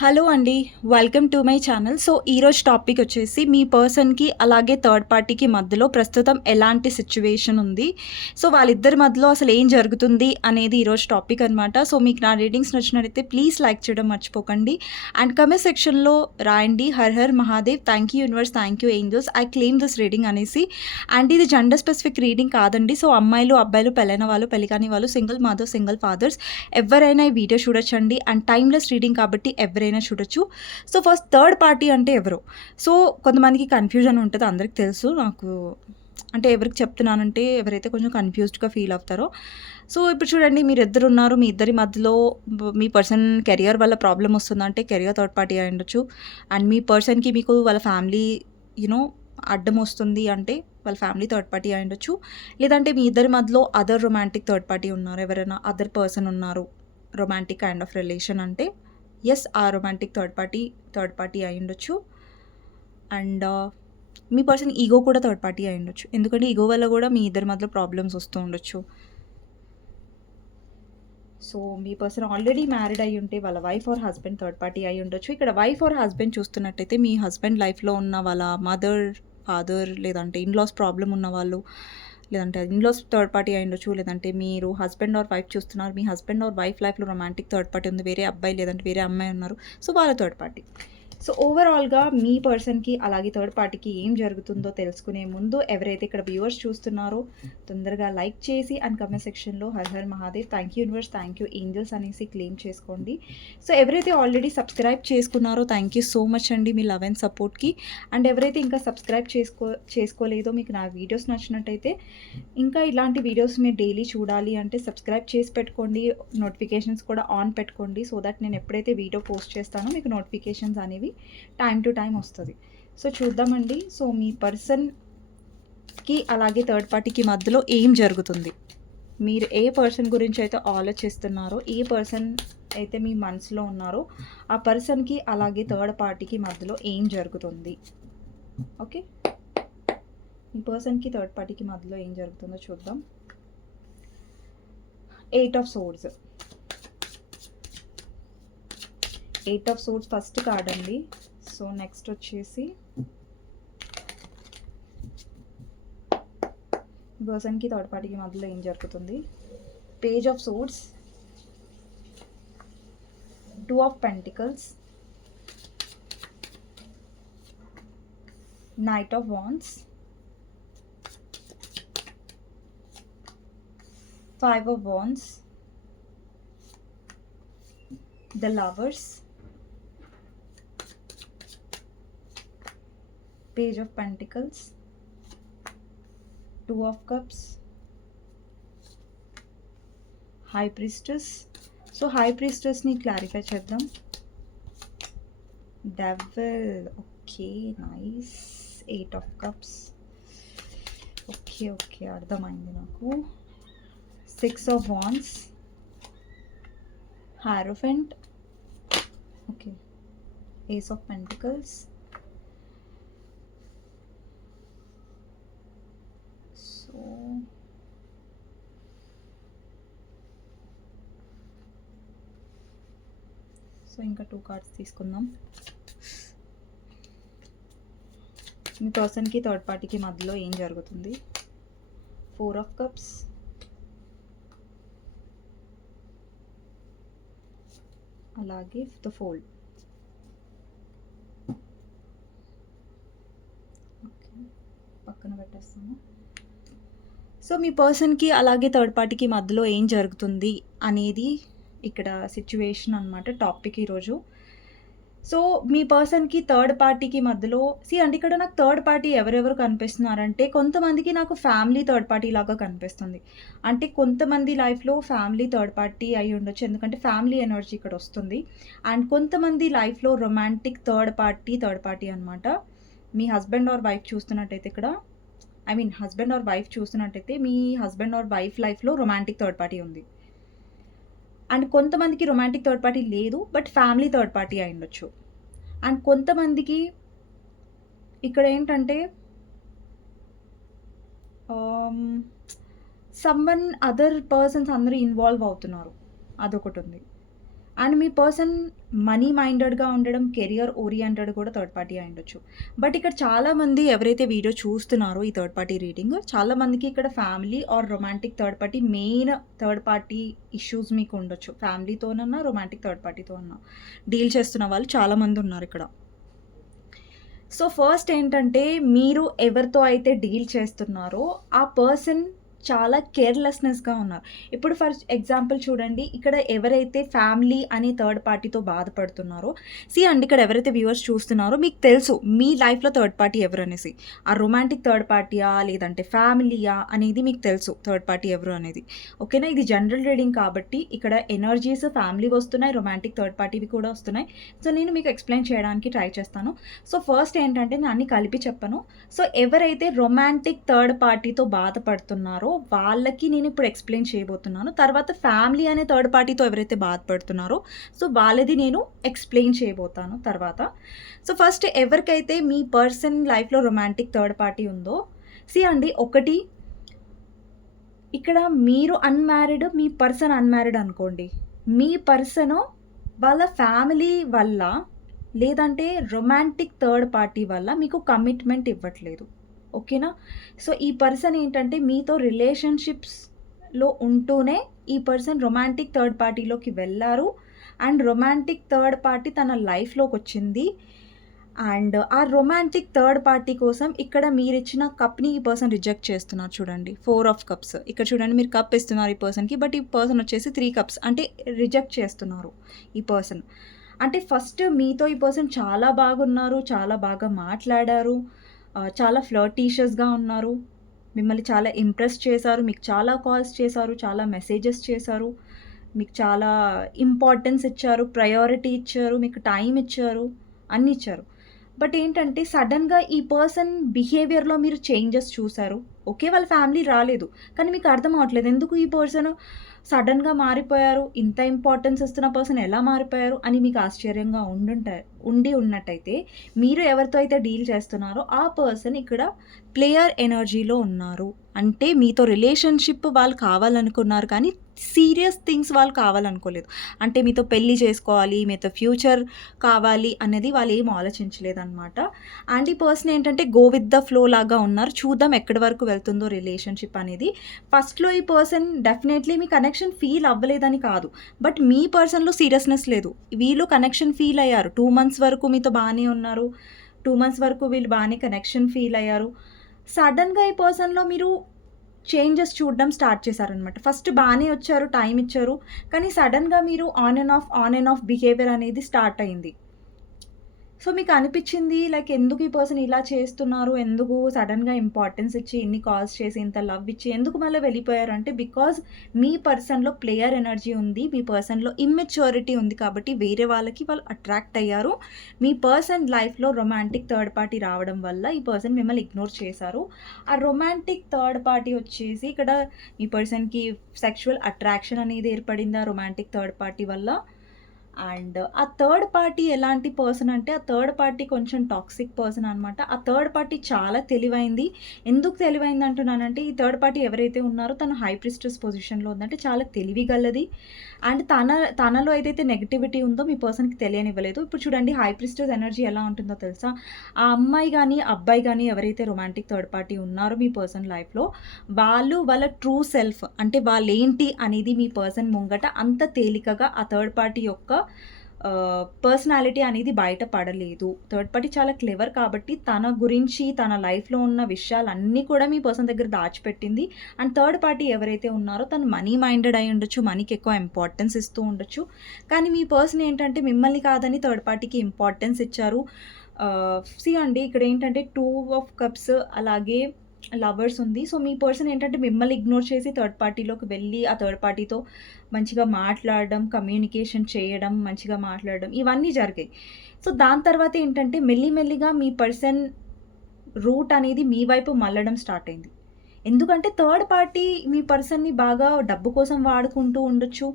Hello అండి. Welcome to my channel. So, ఈరోజు topic వచ్చేసి మీ పర్సన్‌కి అలాగే థర్డ్ పార్టీకి మధ్యలో ప్రస్తుతం ఎలాంటి సిట్యుయేషన్ ఉంది. సో, వాళ్ళిద్దరి మధ్యలో అసలు ఏం జరుగుతుంది అనేది ఈరోజు టాపిక్ అనమాట. సో, మీకు నా రీడింగ్స్ నచ్చినట్టయితే ప్లీజ్ లైక్ చేయడం మర్చిపోకండి. అండ్ కామెంట్ సెక్షన్‌లో రాయండి Har Har Mahadev, thank you universe, thank you angels, I claim this reading అనేసి. అండ్ ఇది జెండర్ స్పెసిఫిక్ రీడింగ్ కాదండి. సో, అమ్మాయిలు, అబ్బాయిలు, పెళ్ళైన వాళ్ళు, పెళ్లి కాని వాళ్ళు, సింగిల్ మదర్, సింగిల్ ఫాదర్స్ ఎవరైనా ఈ వీడియో చూడొచ్చండి. అండ్ టైమ్లెస్ రీడింగ్ కాబట్టి ఎవరైనా చూడొచ్చు. సో ఫస్ట్ థర్డ్ పార్టీ అంటే ఎవరు? సో కొంతమందికి కన్ఫ్యూజన్ ఉంటుంది, అందరికి తెలుసు. నాకు అంటే ఎవరికి చెప్తున్నానంటే ఎవరైతే కొంచెం కన్ఫ్యూజ్డ్గా ఫీల్ అవుతారో. సో ఇప్పుడు చూడండి, మీరు ఇద్దరు ఉన్నారు, మీ ఇద్దరి మధ్యలో మీ పర్సన్ కెరియర్ వల్ల ప్రాబ్లం వస్తుందంటే కెరియర్ థర్డ్ పార్టీ అయి ఉండొచ్చు. అండ్ మీ పర్సన్కి మీకు వాళ్ళ ఫ్యామిలీ యూనో అడ్డం వస్తుంది అంటే వాళ్ళ ఫ్యామిలీ థర్డ్ పార్టీ అయి ఉండొచ్చు. లేదంటే మీ ఇద్దరి మధ్యలో అదర్ రొమాంటిక్ థర్డ్ పార్టీ ఉన్నారు, ఎవరైనా అదర్ పర్సన్ ఉన్నారు రొమాంటిక్ కైండ్ ఆఫ్ రిలేషన్ అంటే ఎస్, ఆ రొమాంటిక్ థర్డ్ పార్టీ అయి ఉండొచ్చు. అండ్ మీ పర్సన్ ఈగో కూడా థర్డ్ పార్టీ అయి ఉండొచ్చు, ఎందుకంటే ఈగో వల్ల కూడా మీ ఇద్దరి మధ్యలో ప్రాబ్లమ్స్ వస్తూ ఉండొచ్చు. సో మీ పర్సన్ ఆల్రెడీ మ్యారీడ్ అయి ఉంటే వాళ్ళ wife or husband third party అయి ఉండొచ్చు. ఇక్కడ వైఫ్ ఆర్ హస్బెండ్ చూస్తున్నట్టయితే మీ హస్బెండ్ లైఫ్లో ఉన్న వాళ్ళ మదర్, ఫాదర్, లేదంటే ఇన్లాస్ ప్రాబ్లం ఉన్న వాళ్ళు, లేదంటే ఇన్లాస్ థర్డ్ పార్టీ అయి ఉండొచ్చు. లేదంటే మీరు హస్బెండ్ ఆర్ వైఫ్ చూస్తున్నారు, మీ హస్బెండ్ ఆర్ వైఫ్ లైఫ్లో రొమాంటిక్ థర్డ్ పార్టీ ఉంది, వేరే అబ్బాయి లేదంటే వేరే అమ్మాయి ఉన్నారు, సో వాళ్ళ థర్డ్ పార్టీ. సో ఓవరాల్గా మీ పర్సన్కి అలాగే థర్డ్ పార్టీకి ఏం జరుగుతుందో తెలుసుకునే ముందు ఎవరైతే ఇక్కడ వ్యూవర్స్ చూస్తున్నారో తొందరగా లైక్ చేసి అండ్ కమెంట్ సెక్షన్లో her Har Mahadev, thank you universe, thank you angels అనేసి క్లెయిమ్ చేసుకోండి. సో ఎవరైతే ఆల్రెడీ సబ్స్క్రైబ్ చేసుకున్నారో థ్యాంక్ యూ సో మచ్ అండి మీ లవ్ అండ్ సపోర్ట్కి. అండ్ ఎవరైతే ఇంకా సబ్స్క్రైబ్ చేసుకోలేదో, మీకు నా వీడియోస్ నచ్చినట్టయితే ఇంకా ఇలాంటి వీడియోస్ మీరు డైలీ చూడాలి అంటే సబ్స్క్రైబ్ చేసి పెట్టుకోండి, నోటిఫికేషన్స్ కూడా ఆన్ పెట్టుకోండి. సో దట్ నేను ఎప్పుడైతే వీడియో పోస్ట్ చేస్తానో మీకు నోటిఫికేషన్స్ అనేవి టైం టు టైం వస్తుంది. సో చూద్దామండి. సో మీ పర్సన్కి అలాగే థర్డ్ పార్టీకి మధ్యలో ఏం జరుగుతుంది, మీరు ఏ పర్సన్ గురించి అయితే ఆలోచిస్తున్నారో, ఏ పర్సన్ అయితే మీ మనసులో ఉన్నారో ఆ పర్సన్కి అలాగే థర్డ్ పార్టీకి మధ్యలో ఏం జరుగుతుంది. ఓకే, ఈ పర్సన్కి థర్డ్ పార్టీకి మధ్యలో ఏం జరుగుతుందో చూద్దాం. 8 of swords, 8 of swords first card అండి. సో నెక్స్ట్ వచ్చేసి పర్సన్కి థర్డ్ పార్టీకి మధ్యలో ఏం జరుగుతుంది. Page of swords, 2 of pentacles, knight of wands, 5 of wands, the lovers, page of pentacles, 2 of cups, high priestess. So high ప్రీస్టెస్ని క్లారిఫై చేద్దాం. Devil, okay nice. 8 of cups, okay okay అర్థమైంది నాకు. 6 of wands, hierophant, okay, ace of pentacles. So ఇంకా 2 cards తీసుకుందాం. మీ పర్సన్కి third పార్టీకి మధ్యలో ఏం జరుగుతుంది. 4 of cups, అలాగే ద ఫోల్డ్. ఓకే, పక్కన పెట్టేస్తాము. సో మీ పర్సన్కి అలాగే థర్డ్ పార్టీకి మధ్యలో ఏం జరుగుతుంది అనేది ఇక్కడ సిచ్యువేషన్ అనమాట, టాపిక్ ఈరోజు. సో మీ పర్సన్కి థర్డ్ పార్టీకి మధ్యలో అంటే ఇక్కడ నాకు థర్డ్ పార్టీ ఎవరెవరు కనిపిస్తున్నారంటే కొంతమందికి నాకు ఫ్యామిలీ థర్డ్ పార్టీ లాగా కనిపిస్తుంది. అంటే కొంతమంది లైఫ్లో ఫ్యామిలీ థర్డ్ పార్టీ అయి ఉండొచ్చు, ఎందుకంటే ఫ్యామిలీ ఎనర్జీ ఇక్కడ వస్తుంది. అండ్ కొంతమంది లైఫ్లో రొమాంటిక్ థర్డ్ పార్టీ అనమాట. మీ హస్బెండ్ ఆర్ వైఫ్ చూస్తున్నట్టయితే ఇక్కడ హస్బెండ్ ఆర్ వైఫ్ చూస్తున్నట్టయితే మీ హస్బెండ్ ఆర్ వైఫ్ లైఫ్లో రొమాంటిక్ థర్డ్ పార్టీ ఉంది. అండ్ కొంతమందికి రొమాంటిక్ థర్డ్ పార్టీ లేదు, బట్ ఫ్యామిలీ థర్డ్ పార్టీ అయి ఉండొచ్చు. అండ్ కొంతమందికి ఇక్కడ ఏంటంటే సమ్వన్ అదర్ పర్సన్స్ అందరూ ఇన్వాల్వ్ అవుతున్నారు, అదొకటి ఉంది. అండ్ మీ పర్సన్ మనీ మైండెడ్‌గా ఉండడం, కెరియర్ ఓరియెంటెడ్ కూడా థర్డ్ పార్టీ అయ్యుండొచ్చు. బట్ ఇక్కడ చాలామంది ఎవరైతే వీడియో చూస్తున్నారో ఈ థర్డ్ పార్టీ రీడింగ్, చాలామందికి ఇక్కడ family or romantic third party main third party issues మీకు ఉండొచ్చు. ఫ్యామిలీతోనన్నా, రొమాంటిక్ థర్డ్ పార్టీతో అన్నా డీల్ చేస్తున్న వాళ్ళు చాలామంది ఉన్నారు ఇక్కడ. సో ఫస్ట్ ఏంటంటే, మీరు ఎవరితో అయితే డీల్ చేస్తున్నారో ఆ పర్సన్ చాలా కేర్‌లెస్‌నెస్‌గా ఉన్నారు. ఇప్పుడు ఫర్ ఎగ్జాంపుల్ చూడండి, ఇక్కడ ఎవరైతే ఫ్యామిలీ అనే థర్డ్ పార్టీతో బాధపడుతున్నారో, అండి ఇక్కడ ఎవరైతే వ్యూవర్స్ చూస్తున్నారో మీకు తెలుసు మీ లైఫ్‌లో థర్డ్ పార్టీ ఎవరనేసి. ఆ రొమాంటిక్ థర్డ్ పార్టీయా లేదంటే ఫ్యామిలీయా అనేది మీకు తెలుసు థర్డ్ పార్టీ ఎవరు అనేది. ఓకేనా? ఇది జనరల్ రీడింగ్ కాబట్టి ఇక్కడ ఎనర్జీస్ ఫ్యామిలీ వస్తున్నాయి, రొమాంటిక్ థర్డ్ పార్టీవి కూడా వస్తున్నాయి. సో నేను మీకు ఎక్స్‌ప్లెయిన్ చేయడానికి ట్రై చేస్తాను. సో ఫస్ట్ ఏంటంటే నేను అన్ని కలిపి చెప్పను. సో ఎవరైతే రొమాంటిక్ థర్డ్ పార్టీతో బాధపడుతున్నారో వాళ్ళకి నేను ఇప్పుడు ఎక్స్‌ప్లెయిన్ చేయబోతున్నాను. తర్వాత ఫ్యామిలీ అనే థర్డ్ పార్టీతో ఎవరైతే బాధపడుతున్నారో సో వాళ్ళది నేను ఎక్స్‌ప్లెయిన్ చేయబోతాను తర్వాత. సో ఫస్ట్ ఎవరికైతే మీ పర్సన్ లైఫ్‌లో రొమాంటిక్ థర్డ్ పార్టీ ఉందో, అండి ఒకటి ఇక్కడ మీరు అన్‌మ్యారీడ్, మీ పర్సన్ అన్‌మ్యారీడ్ అనుకోండి. మీ పర్సను వాళ్ళ ఫ్యామిలీ వల్ల లేదంటే రొమాంటిక్ థర్డ్ పార్టీ వల్ల మీకు కమిట్మెంట్ ఇవ్వట్లేదు. ఓకేనా? సో ఈ పర్సన్ ఏంటంటే మీతో రిలేషన్‌షిప్స్‌లో ఉంటూనే ఈ పర్సన్ రొమాంటిక్ థర్డ్ పార్టీలోకి వెళ్లారు. అండ్ రొమాంటిక్ థర్డ్ పార్టీ తన లైఫ్‌లోకొచ్చింది. అండ్ ఆ రొమాంటిక్ థర్డ్ పార్టీ కోసం ఇక్కడ మీరిచ్చిన కప్‌ని ఈ పర్సన్ రిజెక్ట్ చేస్తున్నారు చూడండి. 4 ఆఫ్ కప్స్. ఇక్కడ చూడండి మీరు కప్ ఇస్తున్నారు ఈ పర్సన్‌కి. బట్ ఈ పర్సన్ వచ్చేసి 3 కప్స్ అంటే రిజెక్ట్ చేస్తున్నారు ఈ పర్సన్. అంటే ఫస్ట్ మీతో ఈ పర్సన్ చాలా బాగున్నారు, చాలా బాగా మాట్లాడారు, చాలా ఫ్లర్టీషియస్‌గా ఉన్నారు. మిమ్మల్ని చాలా ఇంప్రెస్ చేశారు. మీకు చాలా కాల్స్ చేశారు, చాలా మెసేజెస్ చేశారు. మీకు చాలా ఇంపార్టెన్స్ ఇచ్చారు, ప్రయారిటీ ఇచ్చారు, మీకు టైం ఇచ్చారు, అన్నీ ఇచ్చారు. బట్ ఏంటంటే సడెన్‌గా ఈ పర్సన్ బిహేవియర్‌లో మీరు చేంజెస్ చూసారు. ఓకే. వాళ్ళ ఫ్యామిలీ రాలేదు. కానీ మీకు అర్థం అవ్వట్లేదు. ఎందుకు ఈ పర్సన్ సడెన్‌గా మారిపోయారు? ఇంత ఇంపార్టెన్స్ ఇస్తున్న పర్సన్ ఎలా మారిపోయారు? అని మీకు ఆశ్చర్యంగా ఉండి ఉన్నట్టయితే మీరు ఎవరితో అయితే డీల్ చేస్తున్నారో ఆ పర్సన్ ఇక్కడ ప్లేయర్ ఎనర్జీలో ఉన్నారు. అంటే మీతో రిలేషన్‌షిప్ వాళ్ళు కావాలనుకున్నారు కానీ సీరియస్ థింగ్స్ వాళ్ళు కావాలనుకోలేదు. అంటే మీతో పెళ్లి చేసుకోవాలి, మీతో ఫ్యూచర్ కావాలి అనేది వాళ్ళు ఏం ఆలోచించలేదనమాట. అండ్ ఈ పర్సన్ ఏంటంటే గో విత్ ద ఫ్లో లాగా ఉన్నారు. చూద్దాం ఎక్కడి వరకు వెళ్తుందో రిలేషన్‌షిప్ అనేది. ఫస్ట్‌లో ఈ పర్సన్ డెఫినెట్‌లీ మీ కనెక్షన్ ఫీల్ అవ్వలేదని కాదు. బట్ మీ పర్సన్‌లో సీరియస్‌నెస్ లేదు. వీళ్ళు కనెక్షన్ ఫీల్ అయ్యారు. 2 మంత్స్ వరకు మీతో బానే ఉన్నారు. 2 మంత్స్ వరకు వీళ్ళు బానే కనెక్షన్ ఫీల్ అయ్యారు. సడెన్‌గా ఈ పర్సన్‌లో మీరు చేంజెస్ చూడడం స్టార్ట్ చేశారనమాట. ఫస్ట్ బానే వచ్చారు, టైమ్ ఇచ్చారు. కానీ సడెన్‌గా మీరు ఆన్ అండ్ ఆఫ్ బిహేవియర్ అనేది స్టార్ట్ అయింది. సో మీకు అనిపిచ్చింది లైక్ ఎందుకు ఈ పర్సన్ ఇలా చేస్తున్నారు? ఎందుకు సడెన్‌గా ఇంపార్టెన్స్ ఇచ్చి, ఇన్ని కాల్స్ చేసి, ఇంత లవ్ ఇచ్చి ఎందుకు మళ్ళీ వెళ్ళిపోయారు అంటే బికాజ్ మీ పర్సన్‌లో ప్లేయర్ ఎనర్జీ ఉంది. మీ పర్సన్‌లో ఇమ్మెచ్యూరిటీ ఉంది కాబట్టి వేరే వాళ్ళకి వాళ్ళు అట్రాక్ట్ అయ్యారు. మీ పర్సన్ లైఫ్‌లో రొమాంటిక్ థర్డ్ పార్టీ రావడం వల్ల ఈ పర్సన్ మిమ్మల్ని ఇగ్నోర్ చేశారు. ఆ రొమాంటిక్ థర్డ్ పార్టీ వచ్చేసి ఇక్కడ మీ పర్సన్‌కి సెక్షువల్ అట్రాక్షన్ అనేది ఏర్పడింది ఆ రొమాంటిక్ థర్డ్ పార్టీ వల్ల. అండ్ ఆ థర్డ్ పార్టీ ఎలాంటి పర్సన్ అంటే, ఆ థర్డ్ పార్టీ కొంచెం టాక్సిక్ పర్సన్ అనమాట. ఆ థర్డ్ పార్టీ చాలా తెలివైంది. ఎందుకు తెలివైంది అంటున్నానంటే, ఈ థర్డ్ పార్టీ ఎవరైతే ఉన్నారో తను హై ప్రిస్టెస్ పొజిషన్‌లో ఉందంటే చాలా తెలివిగలది. అండ్ తనలో ఏదైతే నెగటివిటీ ఉందో మీ పర్సన్‌కి తెలియనివ్వలేదు. ఇప్పుడు చూడండి హై ప్రిస్టెస్ ఎనర్జీ ఎలా ఉంటుందో తెలుసా? ఆ అమ్మాయి గానీ, అబ్బాయి గానీ ఎవరైతే రొమాంటిక్ థర్డ్ పార్టీ ఉన్నారో మీ పర్సన్ లైఫ్‌లో, వాళ్ళు వాళ్ళ ట్రూ సెల్ఫ్ అంటే వాళ్ళేంటి అనేది మీ పర్సన్ ముంగట అంత తేలికగా ఆ థర్డ్ పార్టీ యొక్క పర్సనాలిటీ అనేది బయట పడలేదు. థర్డ్ పార్టీ చాలా క్లెవర్ కాబట్టి తన గురించి, తన లైఫ్‌లో ఉన్న విషయాలన్నీ కూడా మీ పర్సన్ దగ్గర దాచిపెట్టింది. అండ్ థర్డ్ పార్టీ ఎవరైతే ఉన్నారో తను మనీ మైండెడ్ అయి ఉండొచ్చు. మనీకి ఎక్కువ ఇంపార్టెన్స్ ఇస్తూ ఉండొచ్చు. కానీ మీ పర్సన్ ఏంటంటే మిమ్మల్ని కాదని థర్డ్ పార్టీకి ఇంపార్టెన్స్ ఇచ్చారు. అండి ఇక్కడ ఏంటంటే 2 ఆఫ్ కప్స్ అలాగే లవర్స్ ఉంది. సో మీ పర్సన్ ఏంటంటే మిమ్మల్ని ఇగ్నోర్ చేసి థర్డ్ పార్టీలోకి వెళ్ళి, ఆ థర్డ్ పార్టీతో మంచిగా మాట్లాడడం, కమ్యూనికేషన్ చేయడం, మంచిగా మాట్లాడడం ఇవన్నీ జరిగాయి. సో దాని తర్వాత ఏంటంటే మెల్లిమెల్లిగా మీ పర్సన్ రూట్ అనేది మీ వైపు మళ్ళడం స్టార్ట్ అయింది. ఎందుకంటే థర్డ్ పార్టీ మీ పర్సన్‌ని బాగా డబ్బు కోసం వాడుకుంటూ ఉండొచ్చు.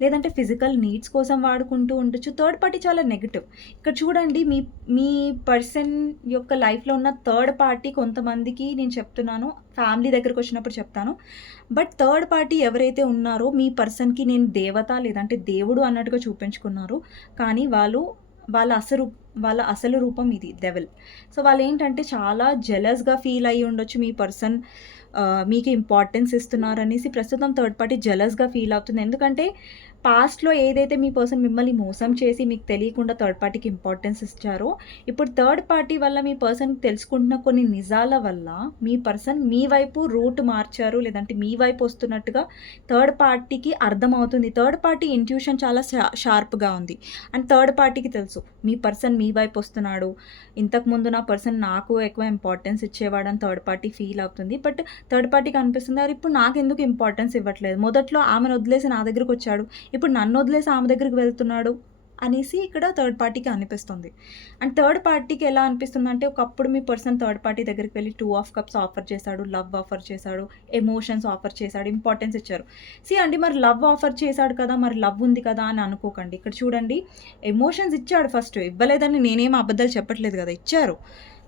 లేదంటే ఫిజికల్ నీడ్స్ కోసం వాడుకుంటూ ఉండొచ్చు. థర్డ్ పార్టీ చాలా నెగెటివ్. ఇక్కడ చూడండి మీ మీ పర్సన్ యొక్క లైఫ్‌లో ఉన్న థర్డ్ పార్టీ కొంతమందికి నేను చెప్తున్నాను. ఫ్యామిలీ దగ్గరకొచ్చినప్పుడు చెప్తాను. బట్ థర్డ్ పార్టీ ఎవరైతే ఉన్నారో మీ పర్సన్‌కి నేను దేవత లేదంటే దేవుడు అన్నట్టుగా చూపించుకున్నారు. కానీ వాళ్ళ అసలు రూపం ఇది డెవిల్. సో, వాళ్ళేంటంటే చాలా జెలస్‌గా ఫీల్ అయ్యి ఉండొచ్చు మీ పర్సన్ మీకు ఇంపార్టెన్స్ ఇస్తున్నారనేసి ప్రస్తుతం థర్డ్ పార్టీ జెలస్‌గా ఫీల్ అవుతుంది. ఎందుకంటే పాస్ట్‌లో ఏదైతే మీ పర్సన్ మిమ్మల్ని మోసం చేసి మీకు తెలియకుండా థర్డ్ పార్టీకి ఇంపార్టెన్స్ ఇచ్చారో, ఇప్పుడు థర్డ్ పార్టీ వల్ల మీ పర్సన్‌కి తెలుసుకుంటున్న కొన్ని నిజాల వల్ల మీ పర్సన్ మీ వైపు రూట్ మార్చారు. లేదంటే మీ వైపు వస్తున్నట్టుగా థర్డ్ పార్టీకి అర్థమవుతుంది. థర్డ్ పార్టీ ఇంట్యూషన్ చాలా షార్ప్‌గా ఉంది. అండ్ థర్డ్ పార్టీకి తెలుసు మీ పర్సన్ మీ వైపు వస్తున్నాడు. ఇంతకుముందు నా పర్సన్ నాకు ఎక్కువ ఇంపార్టెన్స్ ఇచ్చేవాడని థర్డ్ పార్టీ ఫీల్ అవుతుంది. బట్ థర్డ్ పార్టీకి అనిపిస్తుంది, అరె! ఇప్పుడు నాకెందుకు ఇంపార్టెన్స్ ఇవ్వట్లేదు. మొదట్లో ఆమెను వదిలేసి నా దగ్గరకొచ్చాడు. ఇప్పుడు నన్ను వదిలేసి ఆమె దగ్గరికి వెళ్తున్నాడు అనేసి ఇక్కడ థర్డ్ పార్టీకి అనిపిస్తుంది. అండ్ థర్డ్ పార్టీకి ఎలా అనిపిస్తుందంటే, ఒకప్పుడు మీ పర్సన్ థర్డ్ పార్టీ దగ్గరికి వెళ్లి 2 ఆఫ్ కప్స్ ఆఫర్ చేశాడు, లవ్ ఆఫర్ చేశాడు, ఎమోషన్స్ ఆఫర్ చేశాడు, ఇంపార్టెన్స్ ఇచ్చారు. అండి మరి లవ్ ఆఫర్ చేశాడు కదా! మరి లవ్ ఉంది కదా! అని అనుకోకండి. ఇక్కడ చూడండి ఎమోషన్స్ ఇచ్చాడు ఫస్ట్. ఇవ్వలేదని నేనేమి అబద్ధాలు చెప్పట్లేదు కదా! ఇచ్చారు.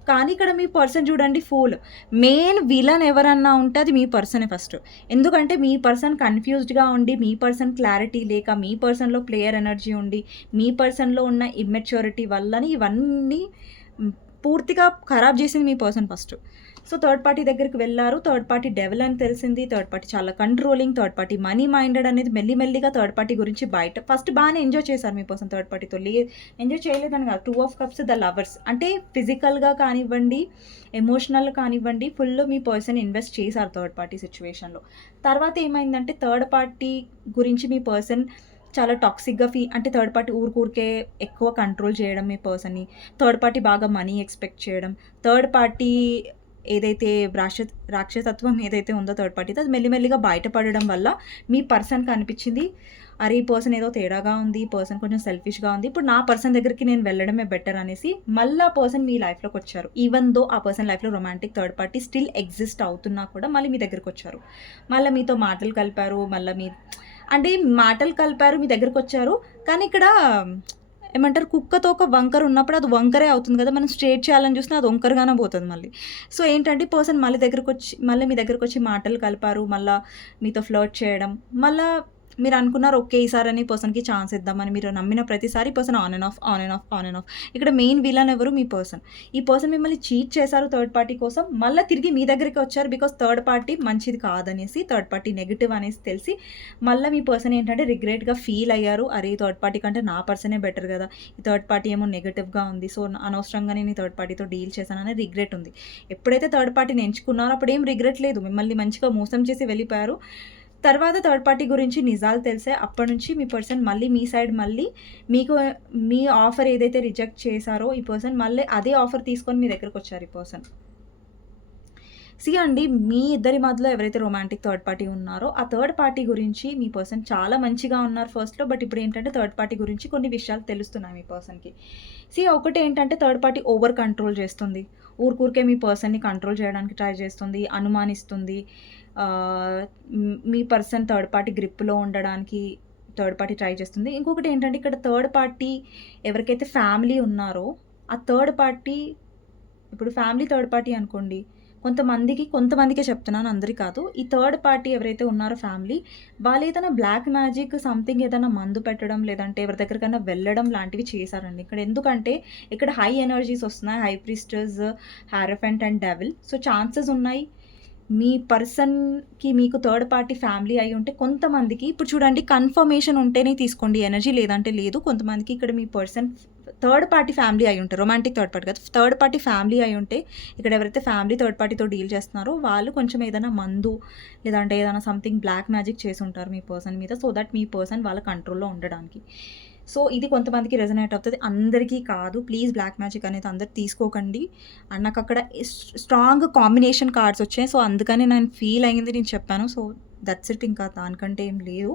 కానీ ఇక్కడ మీ పర్సన్ చూడండి ఫూల్. మెయిన్ విలన్ ఎవరన్నా ఉంటే అది మీ పర్సనే ఫస్ట్. ఎందుకంటే మీ పర్సన్ కన్‌ఫ్యూజ్డ్‌గా ఉండి, మీ పర్సన్ క్లారిటీ లేక, మీ పర్సన్‌లో ప్లేయర్ ఎనర్జీ ఉండి, మీ పర్సన్‌లో ఉన్న ఇమ్మెచ్యూరిటీ వల్లని ఇవన్నీ పూర్తిగా ఖరాబ్ చేసింది మీ person first. So, third party దగ్గరికి వెళ్లారు. థర్డ్ పార్టీ డెవిల్ అని తెలిసింది. థర్డ్ పార్టీ చాలా controlling. Third party money minded అనేది మెల్లిమెల్లిగా థర్డ్ పార్టీ గురించి బయట ఫస్ట్ బాగానే ఎంజాయ్ చేశారు మీ పర్సన్ థర్డ్ పార్టీతో. ఎంజాయ్ చేయలేదని కాదు. 2 ఆఫ్ కప్స్ ద లవర్స్. అంటే ఫిజికల్‌గా కానివ్వండి, ఎమోషనల్ కానివ్వండి, ఫుల్ మీ పర్సన్ ఇన్వెస్ట్ చేశారు థర్డ్ పార్టీ సిట్యుయేషన్‌లో. తర్వాత ఏమైందంటే థర్డ్ పార్టీ గురించి మీ పర్సన్ చాలా టాక్సిక్‌గా అంటే థర్డ్ పార్టీ ఊరికే ఎక్కువ కంట్రోల్ చేయడం మీ పర్సన్‌ని. థర్డ్ పార్టీ బాగా మనీ ఎక్స్‌పెక్ట్ చేయడం. థర్డ్ పార్టీ ఏదైతే రాక్షసత్వం ఏదైతే ఉందో థర్డ్ పార్టీతో అది మెల్లిమెల్లిగా బయటపడడం వల్ల మీ పర్సన్‌కి అనిపించింది, అరే! ఈ పర్సన్ ఏదో తేడాగా ఉంది. ఈ పర్సన్ కొంచెం సెల్ఫిష్‌గా ఉంది. ఇప్పుడు నా పర్సన్ దగ్గరికి నేను వెళ్ళడమే బెటర్ అనేసి మళ్ళా పర్సన్ మీ లైఫ్‌లోకొచ్చారు. ఈవెన్ దో ఆ పర్సన్ లైఫ్‌లో romantic third party still exist అవుతున్నా కూడా మళ్ళీ మీ దగ్గరకొచ్చారు. మళ్ళా మీతో మాటలు కలిపారు. అంటే మాటలు కలిపారు, మీ దగ్గరకొచ్చారు. కానీ ఇక్కడ ఏమంటారు, కుక్కతో ఒక వంకర ఉన్నప్పుడు అది వంకరే అవుతుంది కదా! మనం స్ట్రెయిట్ చేయాలని చూసినా అది వంకరగానే పోతుంది మళ్ళీ. సో, ఏంటంటే పర్సన్ మళ్ళీ మీ దగ్గరకొచ్చి మాటలు కలిపారు. మళ్ళా మీతో ఫ్లర్ట్ చేయడం. మళ్ళా మీరు అనుకున్నారు ఓకే. ఈసారని పర్సన్‌కి ఛాన్స్ ఇద్దామని మీరు నమ్మిన ప్రతిసారి person on and of, on and of, on and of. ఇక్కడ మెయిన్ విలన్ ఎవరు? మీ పర్సన్. ఈ పర్సన్ మిమ్మల్ని చీట్ చేశారు థర్డ్ పార్టీ కోసం. మళ్ళా తిరిగి మీ దగ్గరికి వచ్చారు. బికాజ్ థర్డ్ పార్టీ మంచిది కాదనేసి, థర్డ్ పార్టీ నెగెటివ్ అనేసి తెలిసి మళ్ళా మీ పర్సన్ ఏంటంటే రిగ్రెట్‌గా ఫీల్ అయ్యారు. అరే! థర్డ్ పార్టీ కంటే నా పర్సనే బెటర్ కదా! ఈ థర్డ్ పార్టీ ఏమో నెగెటివ్‌గా ఉంది. సో, అనవసరంగా నేను ఈ థర్డ్ పార్టీతో డీల్ చేశాననే రిగ్రెట్ ఉంది. ఎప్పుడైతే థర్డ్ పార్టీని ఎంచుకున్నారో అప్పుడేం రిగ్రెట్ లేదు. మిమ్మల్ని మంచిగా మోసం చేసి వెళ్ళిపోయారు. తర్వాత థర్డ్ పార్టీ గురించి నిజాలు తెలిసాయి. అప్పటినుంచి మీ పర్సన్ మళ్ళీ మీ సైడ్ మీకు మీ ఆఫర్ ఏదైతే రిజెక్ట్ చేశారో ఈ పర్సన్ మళ్ళీ అదే ఆఫర్ తీసుకొని మీ దగ్గరకొచ్చారు ఈ పర్సన్. అండి, మీ ఇద్దరి మధ్యలో ఎవరైతే రొమాంటిక్ థర్డ్ పార్టీ ఉన్నారో ఆ థర్డ్ పార్టీ గురించి మీ పర్సన్ చాలా మంచిగా ఉన్నారు ఫస్ట్‌లో. బట్ ఇప్పుడు ఏంటంటే థర్డ్ పార్టీ గురించి కొన్ని విషయాలు తెలుస్తున్నాయి మీ పర్సన్‌కి. ఒకటేంటంటే థర్డ్ పార్టీ ఓవర్ కంట్రోల్ చేస్తుంది. ఊరికే మీ పర్సన్‌ని కంట్రోల్ చేయడానికి ట్రై చేస్తుంది, అనుమానిస్తుంది. మీ పర్సన్ థర్డ్ పార్టీ గ్రిప్‌లో ఉండడానికి థర్డ్ పార్టీ ట్రై చేస్తుంది. ఇంకొకటి ఏంటంటే ఇక్కడ థర్డ్ పార్టీ ఎవరికైతే ఫ్యామిలీ ఉన్నారో ఆ థర్డ్ పార్టీ, ఇప్పుడు ఫ్యామిలీ థర్డ్ పార్టీ అనుకోండి. కొంతమందికే చెప్తున్నాను, అందరికి కాదు. ఈ థర్డ్ పార్టీ ఎవరైతే ఉన్నారో ఫ్యామిలీ, వాళ్ళేదైనా బ్లాక్ మ్యాజిక్ సంథింగ్ ఏదైనా మందు పెట్టడం, లేదంటే ఎవరి దగ్గరికైనా వెళ్ళడం లాంటివి చేశారండి. ఎందుకంటే ఇక్కడ హై ఎనర్జీస్ వస్తున్నాయి. High priestess, hierophant and devil. So, chances ఉన్నాయి మీ పర్సన్‌కి మీకు థర్డ్ పార్టీ ఫ్యామిలీ అయ్యి ఉంటే కొంతమందికి ఇప్పుడు చూడండి కన్ఫర్మేషన్ ఉంటేనే తీసుకోండి ఎనర్జీ, లేదంటే లేదు. కొంతమందికి ఇక్కడ మీ పర్సన్ థర్డ్ పార్టీ ఫ్యామిలీ అయ్యి ఉంటారు. రొమాంటిక్ థర్డ్ పార్టీ కాదు. థర్డ్ పార్టీ ఫ్యామిలీ అయ్యి ఉంటే ఇక్కడ ఎవరైతే ఫ్యామిలీ థర్డ్ పార్టీతో డీల్ చేస్తున్నారో వాళ్ళు కొంచెం ఏదైనా మందు లేదంటే ఏదైనా సంథింగ్ బ్లాక్ మ్యాజిక్ చేసి ఉంటారు మీ పర్సన్ మీద. సో దట్ మీ పర్సన్ వాళ్ళ కంట్రోల్‌లో ఉండడానికి. సో ఇది కొంతమందికి రెజొనేట్ అవుతది. అందరికీ కాదు. ప్లీజ్ బ్లాక్ మ్యాజిక్ అనేది అందరూ తీసుకోకండి. అండ్ నాకక్కడ స్ట్రాంగ్ కాంబినేషన్ కార్డ్స్ వచ్చాయి. సో అందుకని నేను ఫీల్ అయింది నేను చెప్పాను. సో దట్స్ ఇట్, ఇంకా దానికంటే ఏం లేదు.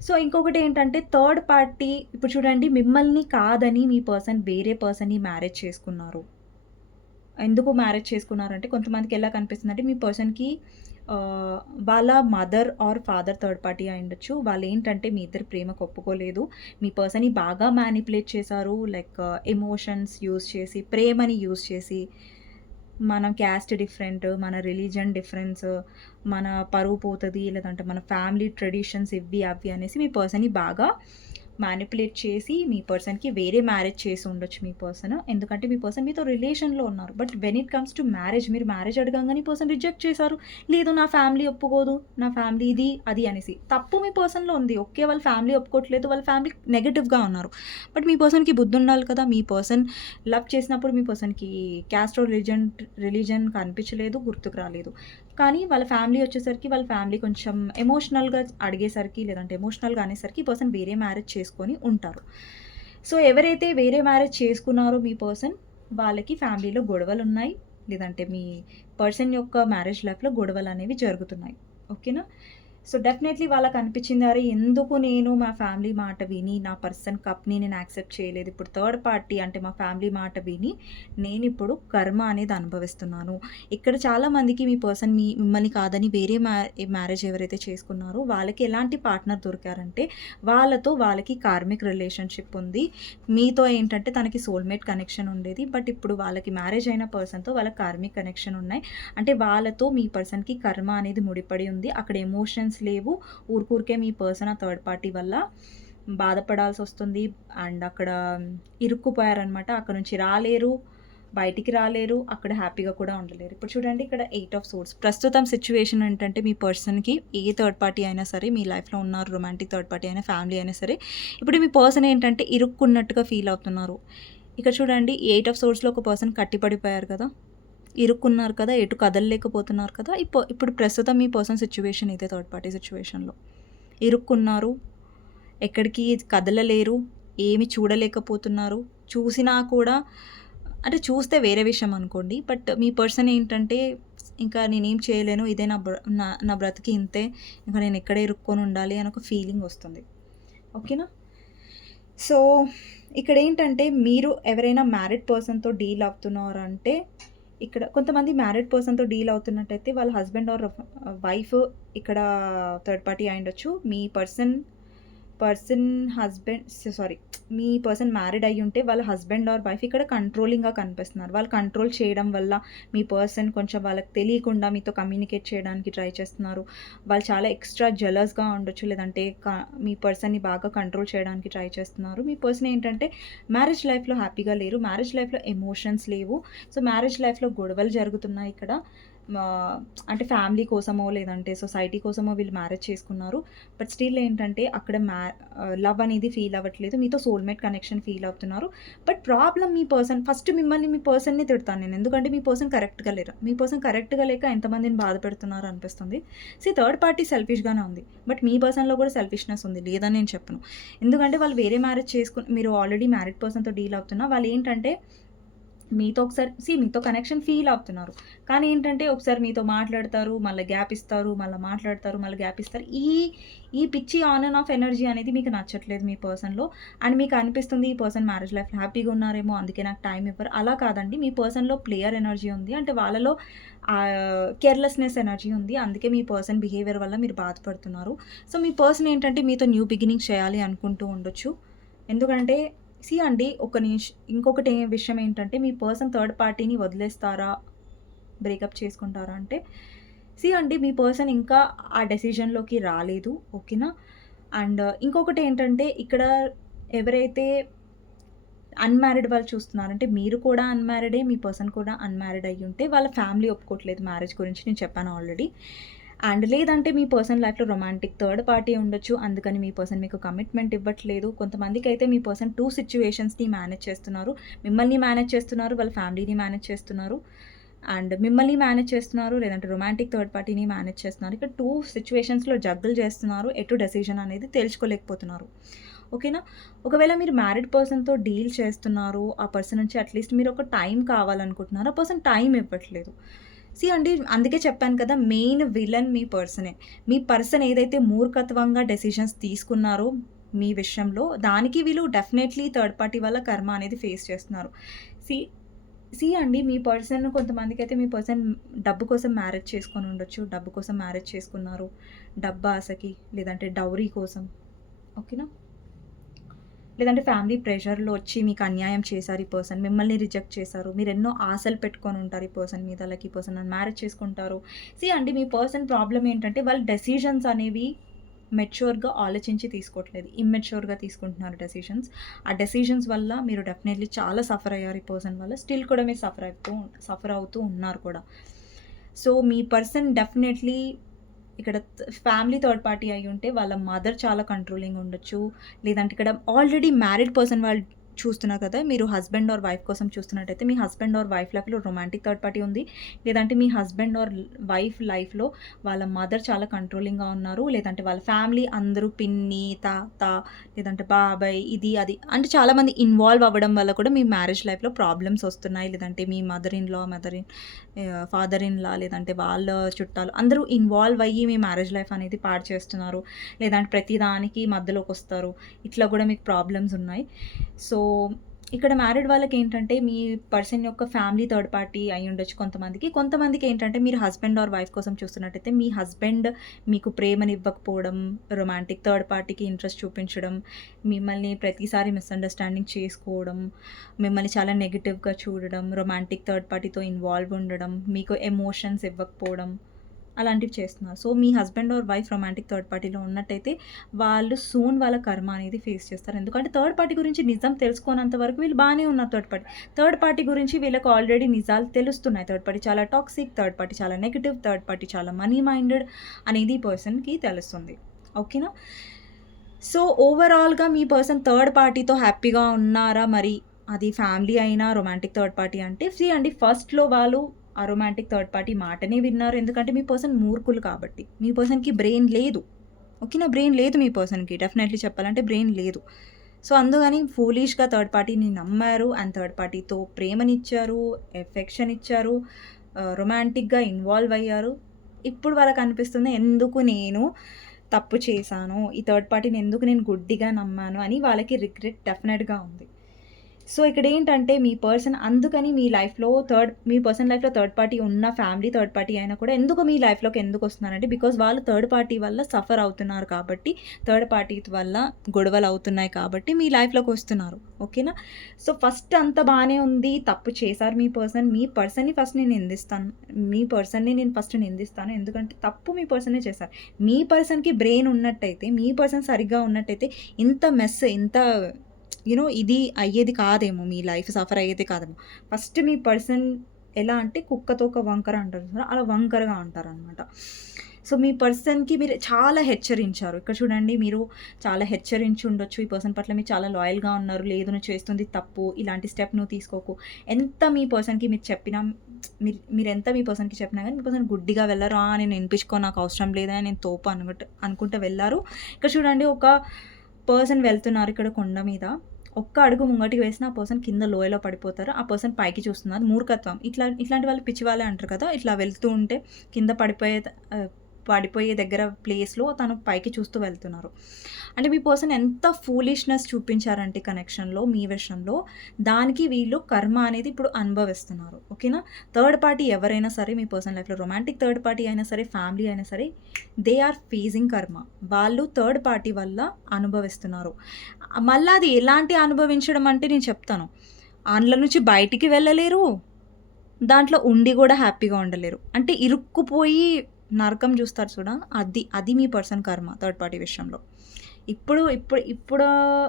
సో ఇంకొకటి ఏంటంటే థర్డ్ పార్టీ ఇప్పుడు చూడండి మిమ్మల్ని కాదని మీ పర్సన్ వేరే పర్సన్‌ని మ్యారేజ్ చేసుకున్నారు. ఎందుకు మ్యారేజ్ చేసుకున్నారంటే కొంతమందికి ఎలా కనిపిస్తుందంటే మీ పర్సన్‌కి వాళ్ళ mother or father third party అయ్యుండొచ్చు. వాళ్ళేంటంటే మీ ఇద్దరి ప్రేమకు ఒప్పుకోలేదు. మీ పర్సన్‌ని బాగా మ్యానిపులేట్ చేశారు. లైక్ ఎమోషన్స్ యూజ్ చేసి, ప్రేమని యూజ్ చేసి, మన క్యాస్ట్ డిఫరెంట్, మన రిలీజియన్ డిఫరెన్స్, మన పరువు పోతది, లేదంటే మన ఫ్యామిలీ ట్రెడిషన్స్ ఇవి, అవి అనేసి మీ పర్సన్‌ని బాగా మ్యానిపులేట్ చేసి మీ పర్సన్‌కి వేరే మ్యారేజ్ చేసి ఉండొచ్చు మీ పర్సన్. ఎందుకంటే మీ పర్సన్ మీతో రిలేషన్‌లో ఉన్నారు. But when it comes to marriage, మీరు మ్యారేజ్ అడగంగానే ఈ పర్సన్ రిజెక్ట్ చేశారు. లేదు నా ఫ్యామిలీ ఒప్పుకోదు, నా ఫ్యామిలీ ఇది, అది అనేసి. తప్పు మీ పర్సన్‌లో ఉంది. ఓకే. వాళ్ళ ఫ్యామిలీ ఒప్పుకోవట్లేదు, వాళ్ళ ఫ్యామిలీ నెగెటివ్‌గా ఉన్నారు. బట్ మీ పర్సన్‌కి బుద్ధి ఉండాలి కదా! మీ పర్సన్ లవ్ చేసినప్పుడు మీ పర్సన్‌కి క్యాస్ట్ ఆర్ రిలీజియన్ కనిపించలేదు, గుర్తుకు రాలేదు. కానీ వాళ్ళ ఫ్యామిలీ వచ్చేసరికి వాళ్ళ ఫ్యామిలీ కొంచెం ఎమోషనల్‌గా అడిగేసరికి, లేదంటే ఎమోషనల్‌గా అనేసరికి ఈ పర్సన్ వేరే మ్యారేజ్ చేసుకొని ఉంటారు. సో, ఎవరైతే వేరే మ్యారేజ్ చేసుకున్నారో మీ పర్సన్, వాళ్ళకి ఫ్యామిలీలో గొడవలున్నాయి. లేదంటే మీ పర్సన్ యొక్క మ్యారేజ్ లైఫ్‌లో గొడవలనేవి జరుగుతున్నాయి. ఓకేనా? సో, డెఫినెట్‌లీ వాళ్ళకనిపిచ్చింది, అరే! ఎందుకు నేను మా ఫ్యామిలీ మాట విని, నా పర్సన్ కప్‌ని నేను యాక్సెప్ట్ చేయలేదు. ఇప్పుడు థర్డ్ పార్టీ అంటే మా ఫ్యామిలీ మాట విని, నేనిప్పుడు కర్మ అనేది అనుభవిస్తున్నాను. ఇక్కడ చాలామందికి మీ పర్సన్ మిమ్మల్ని కాదని వేరే మ్యారేజ్ ఎవరైతే చేసుకున్నారో, వాళ్ళకి ఎలాంటి పార్ట్నర్ దొరికారంటే, వాళ్ళకి కార్మిక్ రిలేషన్‌షిప్ ఉంది. మీతో ఏంటంటే తనకి సోల్‌మేట్ కనెక్షన్ ఉండేది. బట్ ఇప్పుడు వాళ్ళకి మ్యారేజ్ అయిన పర్సన్‌తో వాళ్ళకి కార్మిక్ కనెక్షన్ ఉన్నాయి. అంటే వాళ్ళతో మీ పర్సన్‌కి కర్మ అనేది ముడిపడి ఉంది. అక్కడ ఎమోషన్స్ లేవు. ఊరికే మీ పర్సన్ ఆ థర్డ్ పార్టీ వల్ల బాధపడాల్సొస్తుంది. అండ్ అక్కడ ఇరుక్కుపోయారనమాట. అక్కడ నుంచి రాలేరు, బయటికి రాలేరు. అక్కడ హ్యాపీగా కూడా ఉండలేరు. ఇప్పుడు చూడండి ఇక్కడ 8 ఆఫ్ సోర్డ్స్. ప్రస్తుతం సిట్యుయేషన్ ఏంటంటే మీ పర్సన్‌కి ఏ థర్డ్ పార్టీ అయినా సరే మీ లైఫ్‌లో ఉన్నారు. రొమాంటిక్ థర్డ్ పార్టీ అయినా, ఫ్యామిలీ అయినా సరే. ఇప్పుడు మీ పర్సన్ ఏంటంటే ఇరుక్కున్నట్టుగా ఫీల్ అవుతున్నారు. ఇక్కడ చూడండి 8 ఆఫ్ సోర్డ్స్‌లో ఒక పర్సన్ కట్టిపడిపోయారు కదా! ఇరుక్కున్నారు కదా! ఎటు కదలలేకపోతున్నారు కదా! ఇప్పుడు ప్రస్తుతం మీ పర్సన్ సిట్యుయేషన్ ఇదే థర్డ్ పార్టీ సిట్యుయేషన్‌లో. ఇరుక్కున్నారు. ఎక్కడికి కదలలేరు. ఏమి చూడలేకపోతున్నారు. చూసినా కూడా అంటే చూస్తే వేరే విషయం అనుకోండి. బట్ మీ పర్సన్ ఏంటంటే ఇంకా నేనేం చేయలేను. ఇదే నా బ్రతికి ఇంతే. ఇంకా నేను ఇక్కడే ఇరుక్కొని ఉండాలి అని ఒక ఫీలింగ్ వస్తుంది. ఓకేనా? సో, ఇక్కడేంటంటే మీరు ఎవరైనా మ్యారీడ్ పర్సన్‌తో డీల్ అవుతున్నారంటే, ఇక్కడ కొంతమంది మ్యారీడ్ పర్సన్‌తో డీల్ అవుతున్నట్టయితే వాళ్ళ హస్బెండ్ ఆర్ వైఫ్ ఇక్కడ థర్డ్ పార్టీ అయ్యుండొచ్చు. మీ పర్సన్ హస్బెండ్ సారీ మీ పర్సన్ మ్యారీడ్ అయ్యుంటే వాళ్ళ హస్బెండ్ ఆర్ వైఫ్ ఇక్కడ కంట్రోలింగ్‌గా కనిపిస్తున్నారు. వాళ్ళు కంట్రోల్ చేయడం వల్ల మీ పర్సన్ కొంచెం వాళ్ళకి తెలియకుండా మీతో కమ్యూనికేట్ చేయడానికి ట్రై చేస్తున్నారు. వాళ్ళు చాలా ఎక్స్‌ట్రా జెలస్‌గా ఉండొచ్చు. లేదంటే మీ పర్సన్‌ని బాగా కంట్రోల్ చేయడానికి ట్రై చేస్తున్నారు. మీ పర్సన్ ఏంటంటే మ్యారేజ్ లైఫ్‌లో హ్యాపీగా లేరు. మ్యారేజ్ లైఫ్‌లో ఎమోషన్స్ లేవు. సో, మ్యారేజ్ లైఫ్‌లో గొడవలు జరుగుతున్నాయి ఇక్కడ. అంటే ఫ్యామిలీ కోసమో, లేదంటే సొసైటీ కోసమో వీళ్ళు మ్యారేజ్ చేసుకున్నారు. బట్ స్టిల్ ఏంటంటే అక్కడ లవ్ అనేది ఫీల్ అవ్వట్లేదు. మీతో సోల్‌మేట్ కనెక్షన్ ఫీల్ అవుతున్నారు. బట్ ప్రాబ్లమ్ మీ పర్సన్. ఫస్ట్ మీ పర్సన్‌ని తిడతాను నేను. ఎందుకంటే మీ పర్సన్ కరెక్ట్‌గా లేరు. మీ పర్సన్ కరెక్ట్‌గా లేక ఎంతమందిని బాధ పెడుతున్నారు అనిపిస్తుంది. థర్డ్ పార్టీ సెల్ఫిష్‌గానే ఉంది. బట్ మీ పర్సన్‌లో కూడా సెల్ఫిష్‌నెస్ ఉంది. లేదని నేను చెప్పను. ఎందుకంటే వాళ్ళు వేరే మ్యారేజ్ మీరు ఆల్రెడీ మ్యారీడ్ పర్సన్‌తో డీల్ అవుతున్నా వాళ్ళేంటంటే మీతో కనెక్షన్ ఫీల్ అవుతున్నారు. కానీ ఏంటంటే ఒకసారి మీతో మాట్లాడతారు, మళ్ళా గ్యాప్ ఇస్తారు, మళ్ళా మాట్లాడతారు, మళ్ళీ గ్యాప్ ఇస్తారు. ఈ పిచ్చి ఆన్ అండ్ ఆఫ్ ఎనర్జీ అనేది మీకు నచ్చట్లేదు మీ పర్సన్‌లో. అండ్ మీకు అనిపిస్తుంది ఈ పర్సన్ మ్యారేజ్ లైఫ్‌లో హ్యాపీగా ఉన్నారేమో అందుకే నాకు టైం ఇవ్వరు. అలా కాదండి. మీ పర్సన్‌లో ప్లేయర్ ఎనర్జీ ఉంది. అంటే వాళ్ళలో కేర్‌లెస్‌నెస్ ఎనర్జీ ఉంది. అందుకే మీ పర్సన్ బిహేవియర్ వల్ల మీరు బాధపడుతున్నారు. సో, మీ పర్సన్ ఏంటంటే మీతో న్యూ బిగినింగ్ చేయాలి అనుకుంటూ ఉండొచ్చు. ఎందుకంటే అండి ఇంకొకటి విషయం ఏంటంటే మీ పర్సన్ థర్డ్ పార్టీని వదిలేస్తారా? బ్రేకప్ చేసుకుంటారా? అంటే అండి మీ పర్సన్ ఇంకా ఆ డెసిషన్‌లోకి రాలేదు. ఓకేనా? అండ్ ఇంకొకటి ఏంటంటే ఇక్కడ ఎవరైతే అన్‌మ్యారీడ్ వాళ్ళు చూస్తున్నారంటే మీరు కూడా అన్‌మ్యారీడే, మీ పర్సన్ కూడా అన్‌మ్యారీడ్ అయ్యుంటే వాళ్ళ ఫ్యామిలీ ఒప్పుకోవట్లేదు మ్యారేజ్ గురించి నేను చెప్పాను ఆల్రెడీ. అండ్ లేదంటే మీ పర్సన్ లైఫ్‌లో రొమాంటిక్ థర్డ్ పార్టీ ఉండొచ్చు. అందుకని మీ పర్సన్ మీకు కమిట్మెంట్ ఇవ్వట్లేదు. కొంతమందికైతే మీ పర్సన్ 2 సిట్యుయేషన్స్‌ని మేనేజ్ చేస్తున్నారు. మిమ్మల్ని మేనేజ్ చేస్తున్నారు, వాళ్ళ ఫ్యామిలీని మేనేజ్ చేస్తున్నారు. అండ్ మిమ్మల్ని మేనేజ్ చేస్తున్నారు, లేదంటే రొమాంటిక్ థర్డ్ పార్టీని మేనేజ్ చేస్తున్నారు. ఇక్కడ 2 సిట్యుయేషన్స్‌లో జగ్గులు చేస్తున్నారు. ఎటు డెసిషన్ అనేది తేల్చుకోలేకపోతున్నారు. ఓకేనా? ఒకవేళ మీరు మ్యారీడ్ పర్సన్‌తో డీల్ చేస్తున్నారు. ఆ పర్సన్ నుంచి అట్‌లీస్ట్ మీరు ఒక టైం కావాలనుకుంటున్నారు. ఆ పర్సన్ టైం ఇవ్వట్లేదు. అండి అందుకే చెప్పాను కదా! మెయిన్ విలన్ మీ పర్సనే. మీ పర్సన్ ఏదైతే మూర్ఖత్వంగా డెసిషన్స్ తీసుకున్నారో మీ విషయంలో, దానికి వీళ్ళు డెఫినెట్‌లీ థర్డ్ పార్టీ వల్ల కర్మ అనేది ఫేస్ చేస్తున్నారు. సీ అండి మీ పర్సన్ కొంతమందికైతే మీ పర్సన్ డబ్బు కోసం మ్యారేజ్ చేసుకొని ఉండొచ్చు. డబ్బు కోసం మ్యారేజ్ చేసుకున్నారు. డబ్బు ఆశకి లేదంటే డౌరీ కోసం. ఓకేనా? లేదంటే ఫ్యామిలీ ప్రెషర్‌లో వచ్చి మీకు అన్యాయం చేశారు ఈ పర్సన్. మిమ్మల్ని రిజెక్ట్ చేశారు. మీరెన్నో ఆశలు పెట్టుకొని ఉంటారు ఈ పర్సన్ మీద. లైక్ ఈ పర్సన్ నన్ను మ్యారేజ్ చేసుకుంటారు. అండి మీ పర్సన్ ప్రాబ్లమ్ ఏంటంటే వాళ్ళు డెసిషన్స్ అనేవి మెచ్యూర్‌గా ఆలోచించి తీసుకోవట్లేదు. ఇమ్మెచ్యూర్‌గా తీసుకుంటున్నారు డెసిషన్స్. ఆ డెసిషన్స్ వల్ల మీరు డెఫినైట్‌లీ చాలా సఫర్ అయ్యారు ఈ పర్సన్ వల్ల. స్టిల్ కూడా మీరు సఫర్ అవుతూ ఉన్నారు కూడా. మీ పర్సన్ డెఫినైట్‌లీ ఇక్కడ ఫ్యామిలీ థర్డ్ పార్టీ అయ్యుంటే వాళ్ళ మదర్ చాలా కంట్రోలింగ్ ఉండొచ్చు. లేదంటే ఇక్కడ ఆల్రెడీ మ్యారీడ్ పర్సన్ వాళ్ళు చూస్తున్నారు కదా! మీరు హస్బెండ్ ఆర్ వైఫ్ కోసం చూస్తున్నట్టయితే మీ హస్బెండ్ ఆర్ వైఫ్ లైఫ్‌లో రొమాంటిక్ థర్డ్ పార్టీ ఉంది. లేదంటే మీ హస్బెండ్ ఆర్ వైఫ్ లైఫ్‌లో వాళ్ళ మదర్ చాలా కంట్రోలింగ్‌గా ఉన్నారు. లేదంటే వాళ్ళ ఫ్యామిలీ అందరూ పిన్ని, తాత లేదంటే బాబాయ్ ఇది అది అంటే చాలామంది ఇన్వాల్వ్ అవ్వడం వల్ల కూడా మీ మ్యారేజ్ లైఫ్‌లో ప్రాబ్లమ్స్ వస్తున్నాయి. లేదంటే మీ ఫాదర్ ఇన్ లా లేదంటే వాళ్ళ చుట్టాలు అందరూ ఇన్వాల్వ్ అయ్యి మీ మ్యారేజ్ లైఫ్ అనేది పాడు చేస్తున్నారు. లేదంటే ప్రతిదానికి మధ్యలోకొస్తారు. ఇట్లా కూడా మీకు ప్రాబ్లమ్స్ ఉన్నాయి. సో, ఇక్కడ మ్యారీడ్ వాళ్ళకేంటంటే మీ పర్సన్ యొక్క ఫ్యామిలీ థర్డ్ పార్టీ అయ్యుండొచ్చు కొంతమందికి. కొంతమందికేంటంటే మీరు హస్బెండ్ ఆర్ వైఫ్ కోసం చూస్తున్నట్టయితే మీ హస్బెండ్ మీకు ప్రేమనివ్వకపోవడం, రొమాంటిక్ థర్డ్ పార్టీకి ఇంట్రెస్ట్ చూపించడం, మిమ్మల్ని ప్రతిసారి మిస్‌అండర్‌స్టాండింగ్ చేసుకోవడం, మిమ్మల్ని చాలా నెగెటివ్‌గా చూడడం, రొమాంటిక్ థర్డ్ పార్టీతో ఇన్వాల్వ్ ఉండడం, మీకు ఎమోషన్స్ ఇవ్వకపోవడం అలాంటివి చేస్తున్నారు. మీ husband or wife romantic third పార్టీలో ఉన్నట్టయితే వాళ్ళు సూన్ వాళ్ళ కర్మ అనేది ఫేస్ చేస్తారు. ఎందుకంటే థర్డ్ పార్టీ గురించి నిజం తెలుసుకోనంత వరకు వీళ్ళు బానే ఉన్నారు థర్డ్ పార్టీ. థర్డ్ పార్టీ గురించి వీళ్ళకి ఆల్రెడీ నిజాలు తెలుస్తున్నాయి. థర్డ్ పార్టీ చాలా టాక్సిక్, థర్డ్ పార్టీ చాలా నెగెటివ్, థర్డ్ పార్టీ చాలా మనీ మైండెడ్ అనేది ఈ పర్సన్‌కి తెలుస్తుంది. ఓకేనా? ఓవరాల్‌గా మీ పర్సన్ థర్డ్ పార్టీతో హ్యాపీగా ఉన్నారా మరి? అది ఫ్యామిలీ అయినా, రొమాంటిక్ థర్డ్ పార్టీ అంటే అండి ఫస్ట్‌లో వాళ్ళు ఆ రొమాంటిక్ థర్డ్ పార్టీ మాటనే విన్నారు. ఎందుకంటే మీ పర్సన్ మూర్ఖులు కాబట్టి. మీ పర్సన్‌కి బ్రెయిన్ లేదు. ఓకేనా? బ్రెయిన్ లేదు మీ పర్సన్‌కి. డెఫినెట్‌లీ చెప్పాలంటే బ్రెయిన్ లేదు. అందుకని ఫూలిష్‌గా థర్డ్ పార్టీని నమ్మారు. అండ్ థర్డ్ పార్టీతో ప్రేమనిచ్చారు, ఎఫెక్షన్ ఇచ్చారు, రొమాంటిక్‌గా ఇన్వాల్వ్ అయ్యారు. ఇప్పుడు వాళ్ళకనిపిస్తుంది ఎందుకు నేను తప్పు చేశాను, ఈ థర్డ్ పార్టీని ఎందుకు నేను గుడ్డిగా నమ్మాను అని వాళ్ళకి రిగ్రెట్ డెఫినెట్‌గా ఉంది. ఇక్కడేంటంటే మీ పర్సన్ అందుకని మీ పర్సన్ లైఫ్‌లో థర్డ్ పార్టీ ఉన్న ఫ్యామిలీ థర్డ్ పార్టీ అయినా కూడా ఎందుకు మీ లైఫ్‌లోకి ఎందుకొస్తున్నారంటే బికాజ్ వాళ్ళు థర్డ్ పార్టీ వల్ల సఫర్ అవుతున్నారు కాబట్టి, థర్డ్ పార్టీ వల్ల గొడవలు అవుతున్నాయి కాబట్టి మీ లైఫ్‌లోకి వస్తున్నారు. ఓకేనా? ఫస్ట్ అంతా బానే ఉంది. తప్పు చేశారు మీ పర్సన్. మీ పర్సన్‌ని ఫస్ట్ నేను నిందిస్తాను. మీ పర్సన్‌ని నేను ఫస్ట్ నిందిస్తాను. ఎందుకంటే తప్పు మీ పర్సనే చేశారు. మీ పర్సన్‌కి బ్రెయిన్ ఉన్నట్టయితే, మీ పర్సన్ సరిగ్గా ఉన్నట్టయితే ఇంత ఇది అయ్యేది కాదేమో. మీ లైఫ్ సఫర్ అయ్యేది కాదేమో. ఫస్ట్ మీ పర్సన్ ఎలా అంటే కుక్కతో ఒక వంకర అంటారు చూసారా? అలా వంకరగా ఉంటారనమాట. మీ పర్సన్‌కి మీరు చాలా హెచ్చరించారు. ఇక్కడ చూడండి మీరు చాలా హెచ్చరించి ఉండొచ్చు. ఈ పర్సన్ పట్ల మీరు చాలా లాయల్‌గా ఉన్నారు. లేదు నువ్వు చేస్తుంది తప్పు. ఇలాంటి స్టెప్ నువ్వు తీసుకోకు. ఎంత మీ పర్సన్‌కి మీరు చెప్పినా మీరెంత మీ పర్సన్‌కి చెప్పినా గానీ మీ పర్సన్ గుడ్డిగా వెళ్లారు. నేను వినిపించుకోను నాకు అవసరం లేదా నేను తోపు అనుకుంటూ వెళ్లారు. ఇక్కడ చూడండి ఒక పర్సన్ వెళ్తున్నారు ఇక్కడ కొండ మీద. ఒక్క అడుగు ముంగటికి వేసిన ఆ పర్సన్ కింద లోయలో పడిపోతారు. ఆ పర్సన్ పైకి చూస్తున్నారు. మూర్ఖత్వం. ఇట్లాంటి వాళ్ళు పిచ్చి వాళ్ళే అంటారు కదా! ఇట్లా వెళ్తూ ఉంటే కింద పడిపోయే దగ్గర ప్లేస్‌లో తను పైకి చూస్తూ వెళ్తున్నారు. అంటే మీ పర్సన్ ఎంత ఫూలిష్‌నెస్ చూపించారంటే కనెక్షన్‌లో, మీ విషయంలో, దానికి వీళ్ళు కర్మ అనేది ఇప్పుడు అనుభవిస్తున్నారు. ఓకేనా? థర్డ్ పార్టీ ఎవరైనా సరే మీ పర్సన్ లైఫ్‌లో రొమాంటిక్ థర్డ్ పార్టీ అయినా సరే, ఫ్యామిలీ అయినా సరే, దే ఆర్ ఫేసింగ్ కర్మ. వాళ్ళు థర్డ్ పార్టీ వల్ల అనుభవిస్తున్నారు. మళ్ళా అది ఎలాంటి అనుభవించడం అంటే నేను చెప్తాను. అందులో నుంచి బయటికి వెళ్ళలేరు. దాంట్లో ఉండి గూడా హ్యాపీగా ఉండలేరు. అంటే ఇరుక్కుపోయి నరకం చూస్తారు చూడా అది మీ పర్సన్ కర్మ థర్డ్ పార్టీ విషయంలో. ఇప్పుడు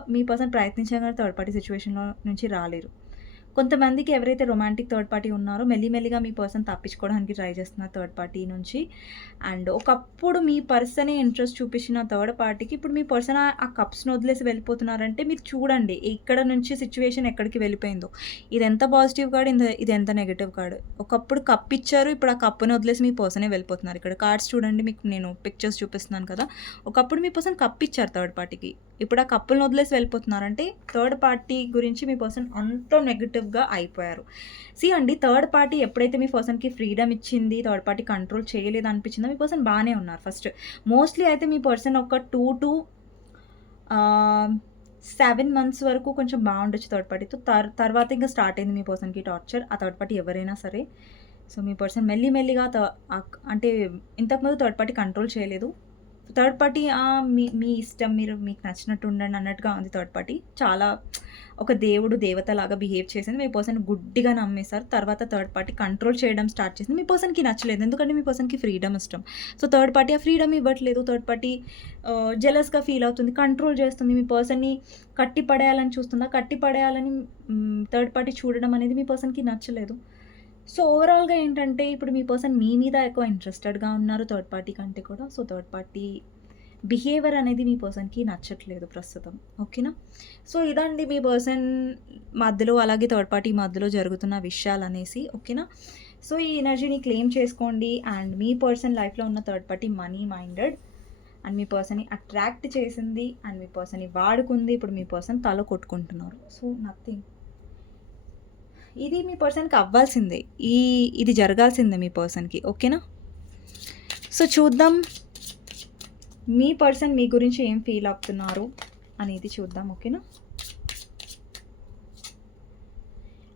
మీ పర్సన్ ప్రయత్నించినా గానీ థర్డ్ పార్టీ సిట్యుయేషన్‌లో నుంచి రాలేరు. కొంతమందికి ఎవరైతే రొమాంటిక్ థర్డ్ పార్టీ ఉన్నారో మెల్లిమెల్లిగా మీ పర్సన్ తప్పించుకోవడానికి ట్రై చేస్తున్నారు థర్డ్ పార్టీ నుంచి. అండ్ ఒకప్పుడు మీ పర్సనే ఇంట్రెస్ట్ చూపించిన థర్డ్ పార్టీకి ఇప్పుడు మీ పర్సన్ ఆ కప్స్‌ని వదిలేసి వెళ్ళిపోతున్నారంటే మీరు చూడండి ఇక్కడ నుంచి సిట్యుయేషన్ ఎక్కడికి వెళ్ళిపోయిందో. ఇదెంత పాజిటివ్ కార్డ్, ఇదెంత నెగెటివ్ కార్డ్. ఒకప్పుడు కప్ ఇచ్చారు. ఇప్పుడు ఆ కప్పుని వదిలేసి మీ పర్సనే వెళ్ళిపోతున్నారు. ఇక్కడ కార్డ్స్ చూడండి మీకు నేను పిక్చర్స్ చూపిస్తున్నాను కదా! ఒకప్పుడు మీ పర్సన్ కప్ ఇచ్చారు థర్డ్ పార్టీకి. ఇప్పుడు ఆ కప్పుల్ని వదిలేసి వెళ్ళిపోతున్నారంటే థర్డ్ పార్టీ గురించి మీ పర్సన్ అంత నెగెటివ్‌గా అయిపోయారు. అండి థర్డ్ పార్టీ ఎప్పుడైతే మీ పర్సన్‌కి ఫ్రీడమ్ ఇచ్చింది, థర్డ్ పార్టీ కంట్రోల్ చేయలేదు అనిపించిందో మీ పర్సన్ బానే ఉన్నారు ఫస్ట్. మోస్ట్‌లీ అయితే మీ పర్సన్ ఒక 2 to 7 మంత్స్ వరకు కొంచెం బాగుండొచ్చు థర్డ్ పార్టీతో. తర్వాత ఇంకా స్టార్ట్ అయింది మీ పర్సన్‌కి టార్చర్. ఆ థర్డ్ పార్టీ ఎవరైనా సరే. సో, మీ పర్సన్ మెల్లిమెల్లిగా అంటే ఇంతకుముందు థర్డ్ పార్టీ కంట్రోల్ చేయలేదు. థర్డ్ పార్టీ మీ మీ ఇష్టం, మీకు నచ్చినట్టు ఉండండి అన్నట్టుగా ఉంది థర్డ్ పార్టీ. చాలా ఒక దేవుడు, దేవతలాగా బిహేవ్ చేసింది. మీ పర్సన్ గుడ్డిగా నమ్మేసారు. తర్వాత థర్డ్ పార్టీ కంట్రోల్ చేయడం స్టార్ట్ చేసింది. మీ పర్సన్‌కి నచ్చలేదు. ఎందుకంటే మీ పర్సన్‌కి ఫ్రీడమ్ ఇష్టం. సో, థర్డ్ పార్టీ ఆ ఫ్రీడమ్ ఇవ్వట్లేదు. థర్డ్ పార్టీ జెలస్‌గా ఫీల్ అవుతుంది. కంట్రోల్ చేస్తుంది. మీ పర్సన్‌ని కట్టి పడేయాలని చూస్తుందా? కట్టి పడేయాలని థర్డ్ పార్టీ చూడడం అనేది మీ పర్సన్‌కి నచ్చలేదు. సో, ఓవరాల్‌గా ఏంటంటే ఇప్పుడు మీ పర్సన్ మీ మీద ఎక్కువ ఇంట్రెస్టెడ్‌గా ఉన్నారు థర్డ్ పార్టీ కంటే కూడా. సో, థర్డ్ పార్టీ బిహేవియర్ అనేది మీ పర్సన్‌కి నచ్చట్లేదు ప్రస్తుతం. ఓకేనా? సో, ఇదండి మీ పర్సన్ మధ్యలో అలాగే థర్డ్ పార్టీ మధ్యలో జరుగుతున్న విషయాలనేసి. ఓకేనా? సో, ఈ ఎనర్జీని క్లెయిమ్ చేసుకోండి. అండ్ మీ పర్సన్ లైఫ్‌లో ఉన్న third party money minded and మీ పర్సన్‌ని అట్రాక్ట్ చేసింది అండ్ మీ పర్సన్‌ని వాడుకుంది. ఇప్పుడు మీ పర్సన్ తల కొట్టుకుంటున్నారు. So, nothing. ఇది మీ పర్సన్‌కి అవ్వాల్సిందే. ఇది జరగాల్సిందే మీ పర్సన్‌కి. ఓకేనా? సో, చూద్దాం మీ పర్సన్ మీ గురించి ఏం ఫీల్ అవుతున్నారు అనేది చూద్దాం. ఓకేనా?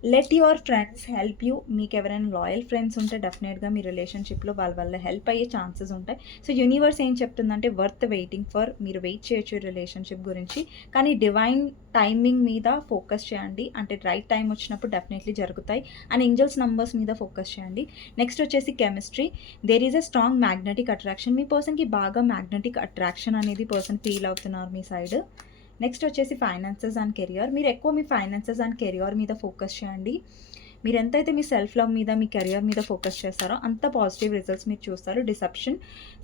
Let your friends help you. మీకు ఎవరైనా లాయల్ ఫ్రెండ్స్ ఉంటే డెఫినెట్గా మీ రిలేషన్షిప్లో వాళ్ళ వల్ల హెల్ప్ అయ్యే ఛాన్సెస్ ఉంటాయి. సో, యూనివర్స్ ఏం చెప్తుందంటే వర్త్ వెయిటింగ్ ఫర్. మీరు వెయిట్ చేయొచ్చు రిలేషన్షిప్ గురించి, కానీ డివైన్ టైమింగ్ మీద ఫోకస్ చేయండి. అంటే రైట్ టైం వచ్చినప్పుడు డెఫినెట్లీ జరుగుతాయి. అండ్ ఏంజల్స్ నంబర్స్ మీద ఫోకస్ చేయండి. నెక్స్ట్ వచ్చేసి chemistry. There is a strong magnetic attraction. మీ పర్సన్కి బాగా మ్యాగ్నెటిక్ అట్రాక్షన్ అనేది పర్సన్ ఫీల్ అవుతున్నారు మీ సైడ్. నెక్స్ట్ వచ్చేసి ఫైనాన్సెస్ అండ్ కెరియర్. మీరు ఎక్కువ మీ ఫైనాన్సెస్ అండ్ కెరియర్ మీద ఫోకస్ చేయండి. మీరు ఎంతైతే మీ సెల్ఫ్ లవ్ మీద, మీ కెరియర్ మీద ఫోకస్ చేస్తారో అంత పాజిటివ్ రిజల్ట్స్ మీరు చూస్తారు. Deception.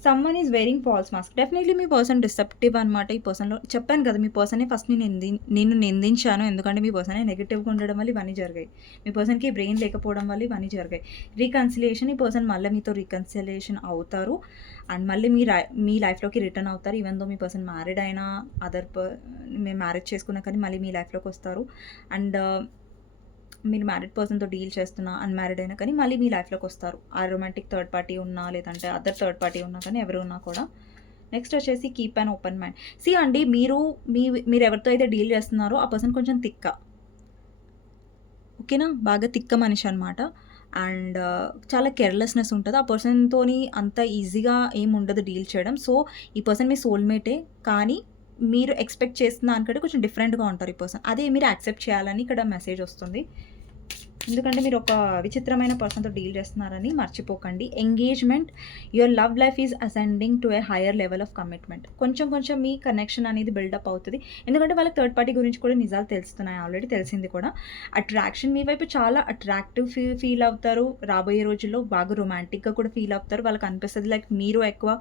Someone is wearing false mask. Definitely మీ పర్సన్ డిసెప్టివ్ అనమాట. ఈ పర్సన్లో చెప్పాను కదా, మీ పర్సనే ఫస్ట్ నేను నిందించాను. ఎందుకంటే మీ పర్సనే నెగిటివ్గా ఉండడం వల్ల ఇవన్నీ జరిగాయి. మీ పర్సన్కి బ్రెయిన్ లేకపోవడం వల్ల ఇవన్నీ జరిగాయి. రీకన్సిలియేషన్. ఈ పర్సన్ మళ్ళీ మీతో రీకన్సిలియేషన్ అవుతారు అండ్ మళ్ళీ మీ లైఫ్లోకి రిటర్న్ అవుతారు. ఈవెన్ దో మీ పర్సన్ మ్యారీడ్ అయినా మేము మ్యారేజ్ చేసుకున్నా కానీ మళ్ళీ మీ లైఫ్లోకి వస్తారు. అండ్ మీరు మ్యారీడ్ పర్సన్తో డీల్ చేస్తున్నా, అన్మ్యారీడ్ అయినా కానీ మళ్ళీ మీ లైఫ్లోకి వస్తారు. ఆ రొమాంటిక్ థర్డ్ పార్టీ ఉన్నా, లేదంటే అదర్ థర్డ్ పార్టీ ఉన్నా కానీ ఎవరు ఉన్నా కూడా. నెక్స్ట్ వచ్చేసి keep an open mind. See అండి, మీరు ఎవరితో అయితే డీల్ చేస్తున్నారో ఆ పర్సన్ కొంచెం తిక్క. ఓకేనా? బాగా తిక్క మనిషి అనమాట. అండ్ చాలా కేర్లెస్నెస్ ఉంటుంది. ఆ పర్సన్తోని అంత ఈజీగా ఏమి ఉండదు డీల్ చేయడం. సో, ఈ పర్సన్ మీ సోల్మేటే, కానీ మీరు ఎక్స్పెక్ట్ చేస్తున్న దానికంటే కొంచెం డిఫరెంట్గా ఉంటారు ఈ పర్సన్. అదే మీరు యాక్సెప్ట్ చేయాలని ఇక్కడ మెసేజ్ వస్తుంది. ఎందుకంటే మీరు ఒక విచిత్రమైన పర్సన్తో డీల్ చేస్తున్నారని మర్చిపోకండి. Engagement. Your love life is ascending to A higher level of commitment. కొంచెం మీ కనెక్షన్ అనేది బిల్డప్ అవుతుంది. ఎందుకంటే వాళ్ళకి థర్డ్ పార్టీ గురించి కూడా నిజాలు తెలుస్తున్నాయి, ఆల్రెడీ తెలిసింది కూడా. అట్రాక్షన్. మీ వైపు చాలా అట్రాక్టివ్ ఫీల్ అవుతారు. రాబోయే రోజుల్లో బాగా రొమాంటిక్గా కూడా ఫీల్ అవుతారు. వాళ్ళకి అనిపిస్తుంది లైక్ మీరు ఎక్కువ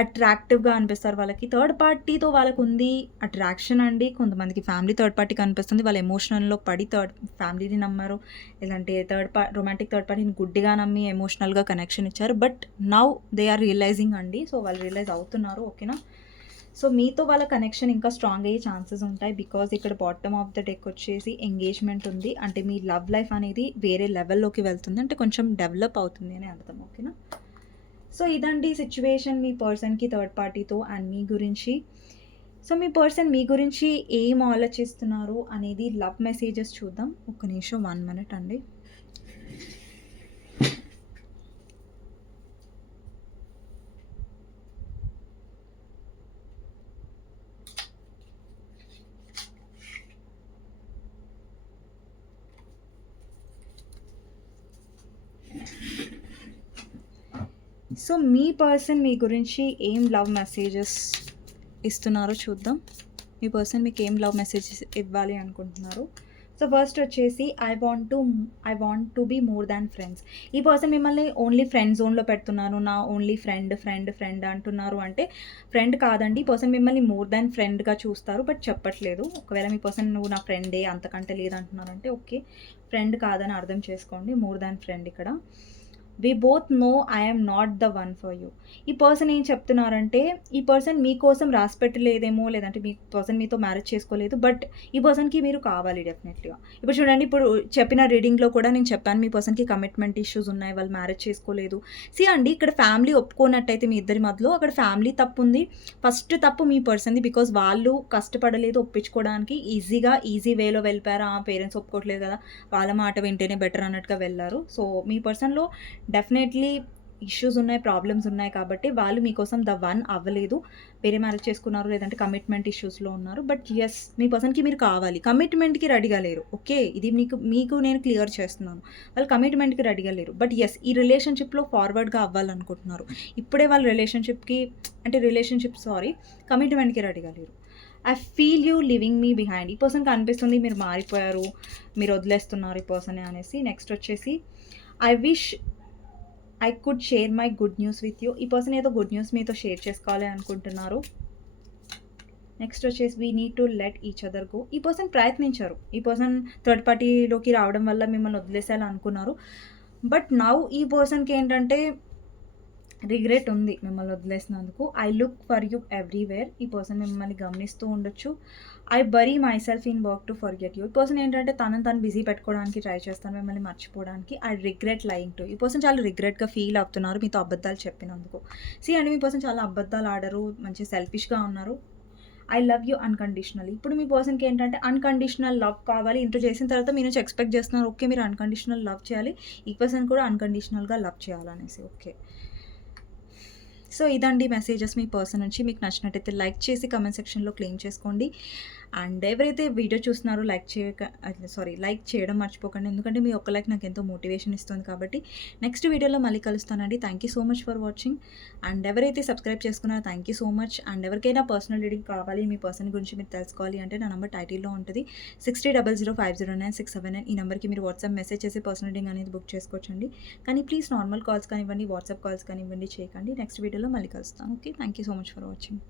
అట్రాక్టివ్గా అనిపిస్తారు వాళ్ళకి. థర్డ్ పార్టీతో వాళ్ళకు ఉంది అట్రాక్షన్ అండి. కొంతమందికి ఫ్యామిలీ థర్డ్ పార్టీ కనిపిస్తుంది. వాళ్ళు ఎమోషనల్లో పడి ఫ్యామిలీని నమ్మారు, లేదంటే రొమాంటిక్ థర్డ్ పార్టీని గుడ్డిగా నమ్మి ఎమోషనల్గా కనెక్షన్ ఇచ్చారు. But now they are realizing అండి. సో, వాళ్ళు రియలైజ్ అవుతున్నారు. ఓకేనా? సో, మీతో వాళ్ళ కనెక్షన్ ఇంకా స్ట్రాంగ్ అయ్యే ఛాన్సెస్ ఉంటాయి. బికాజ్ ఇక్కడ బాటమ్ ఆఫ్ ద డెక్ వచ్చేసి ఎంగేజ్మెంట్ ఉంది. అంటే మీ లవ్ లైఫ్ అనేది వేరే లెవెల్లోకి వెళ్తుంది, అంటే కొంచెం డెవలప్ అవుతుంది అని అర్థం. ఓకేనా? సో, ఇదండి సిచ్యువేషన్ మీ పర్సన్కి థర్డ్ పార్టీతో అండ్ మీ గురించి. సో, మీ పర్సన్ మీ గురించి ఏం ఆలోచిస్తున్నారు అనేది లవ్ మెసేజెస్ చూద్దాం. ఒక్క నిమిషం, 1 minute అండి. సో, మీ పర్సన్ మీ గురించి ఏం లవ్ మెసేజెస్ ఇస్తున్నారో చూద్దాం. మీ పర్సన్ మీకు ఏం లవ్ మెసేజెస్ ఇవ్వాలి అనుకుంటున్నారు. సో, ఫస్ట్ వచ్చేసి I want to be more than friends. ఈ పర్సన్ మిమ్మల్ని ఓన్లీ ఫ్రెండ్ జోన్లో పెడుతున్నారు. నా ఓన్లీ ఫ్రెండ్ అంటున్నారు. అంటే ఫ్రెండ్ కాదండి, ఈ పర్సన్ మిమ్మల్ని మోర్ దాన్ ఫ్రెండ్గా చూస్తారు, బట్ చెప్పట్లేదు. ఒకవేళ మీ పర్సన్ నువ్వు నా ఫ్రెండే అంతకంటే లేదంటున్నారంటే ఓకే, ఫ్రెండ్ కాదని అర్థం చేసుకోండి. మోర్ దాన్ ఫ్రెండ్ ఇక్కడ. We both know I am not the one for you. ఈ పర్సన్ ఏం చెప్తున్నారంటే, ఈ పర్సన్ మీకోసం రాసిపెట్టలేదేమో, లేదంటే మీ పర్సన్ మీతో మ్యారేజ్ చేసుకోలేదు. బట్ ఈ పర్సన్‌కి మీరు కావాలి డెఫినెట్‌లీగా. ఇప్పుడు చూడండి, ఇప్పుడు చెప్పిన రీడింగ్‌లో కూడా నేను చెప్పాను మీ పర్సన్‌కి కమిట్మెంట్ ఇష్యూస్ ఉన్నాయి. వాళ్ళు మ్యారేజ్ చేసుకోలేదు. సీ అండి, ఇక్కడ ఫ్యామిలీ ఒప్పుకోనట్టయితే మీ ఇద్దరి మధ్యలో అక్కడ ఫ్యామిలీ తప్పుంది. ఫస్ట్ తప్పు మీ పర్సన్‌ది. బికాజ్ వాళ్ళు కష్టపడలేదు ఒప్పించుకోవడానికి. ఈజీ వేలో వెళ్ళిపోయారు. పేరెంట్స్ ఒప్పుకోవట్లేదు కదా! వాళ్ళ మాట వింటేనే బెటర్ అన్నట్టుగా వెళ్లారు. సో, మీ పర్సన్‌లో డెఫినెట్‌లీ ఇష్యూస్ ఉన్నాయి, ప్రాబ్లమ్స్ ఉన్నాయి కాబట్టి వాళ్ళు మీకోసం ద వన్ అవ్వలేదు. వేరే మ్యారేజ్ చేసుకున్నారు, లేదంటే కమిట్మెంట్ ఇష్యూస్‌లో ఉన్నారు. బట్ యెస్, మీ పర్సన్‌కి మీరు కావాలి. కమిట్మెంట్‌కి రెడీగా లేరు. ఓకే. ఇది మీకు నేను క్లియర్ చేస్తున్నాను. వాళ్ళు కమిట్మెంట్‌కి రెడీగా లేరు. బట్ యెస్, ఈ రిలేషన్‌షిప్‌లో ఫార్వర్డ్‌గా అవ్వాలనుకుంటున్నారు. ఇప్పుడే వాళ్ళు కమిట్మెంట్‌కి రెడీగా లేరు. I feel you living me behind. ఈ పర్సన్‌కి అనిపిస్తుంది మీరు మారిపోయారు, మీరు వదిలేస్తున్నారు ఈ పర్సన్‌ని అనేసి. నెక్స్ట్ వచ్చేసి I wish I could share my good news with you. ఈ పర్సన్ ఏదో గుడ్ న్యూస్ మీతో షేర్ చేసుకోవాలి అనుకుంటున్నారు. నెక్స్ట్ వచ్చేసి we need to let each other go. ఈ పర్సన్ ప్రయత్నించారు. ఈ పర్సన్ థర్డ్ పార్టీలోకి రావడం వల్ల మిమ్మల్ని వదిలేసేయాలి అనుకున్నారు. బట్ నౌ ఈ పర్సన్‌కి ఏంటంటే రిగ్రెట్ ఉంది మిమ్మల్ని వదిలేసినందుకు. I look for you everywhere. ఈ పర్సన్ మిమ్మల్ని గమనిస్తూ ఉండొచ్చు. I bury myself in work to forget you. ఈ పర్సన్ ఏంటంటే తను బిజీ పెట్టుకోవడానికి ట్రై చేస్తాను, మిమ్మల్ని మర్చిపోవడానికి. I regret lying to. ఈ పర్సన్ చాలా రిగ్రెట్గా ఫీల్ అవుతున్నారు మీతో అబద్ధాలు చెప్పినందుకు. అండి, మీ పర్సన్ చాలా అబద్ధాలు ఆడరు, మంచి సెల్ఫిష్గా ఉన్నారు. I love you unconditionally. ఇప్పుడు మీ పర్సన్కి ఏంటంటే అన్కండిషనల్ లవ్ కావాలి. ఇంటర్ చేసిన తర్వాత మీ నుంచి ఎక్స్పెక్ట్ చేస్తున్నారు, ఓకే మీరు అన్కండిషనల్ లవ్ చేయాలి, ఈ పర్సన్ కూడా అన్కండిషనల్గా లవ్ చేయాలనేసి. ఓకే. సో ఇదండి మెసేజెస్ మీ పర్సన్ నుంచి. మీకు నచ్చినట్టయితే లైక్ చేసి కమెంట్ సెక్షన్లో క్లెయిమ్ చేసుకోండి. అండ్ ఎవరైతే వీడియో చూస్తున్నారో లైక్ చేయడం మర్చిపోకండి. ఎందుకంటే మీ ఒక్క లైక్ నాకు ఎంతో మోటివేషన్ ఇస్తుంది కాబట్టి. నెక్స్ట్ వీడియోలో మళ్ళీ కలుస్తానండి. Thank you so much for watching. And ఎవరైతే సబ్స్క్రైబ్ చేసుకున్నారో thank you so much. And ఎవరికైనా పర్సనల్ రీడింగ్ కావాలి, మీ పర్సన్ గురించి మీరు తెలుసుకోవాలి అంటే నా నెంబర్ టైటిల్లో ఉంటుంది. 6000509679. ఈ నెంబర్కి మీరు వాట్సాప్ మెసేజ్ చేసి పర్సనల్ రీడింగ్ అనేది బుక్ చేసుకోవచ్చండి. కానీ ప్లీజ్ నార్మల్ కాల్స్ కానివ్వండి, వాట్సాప్ కాల్స్ కానివ్వండి చేయకండి. నెక్స్ట్ వీడియోలో మళ్ళీ కలుస్తాను. Okay, thank you so much for watching.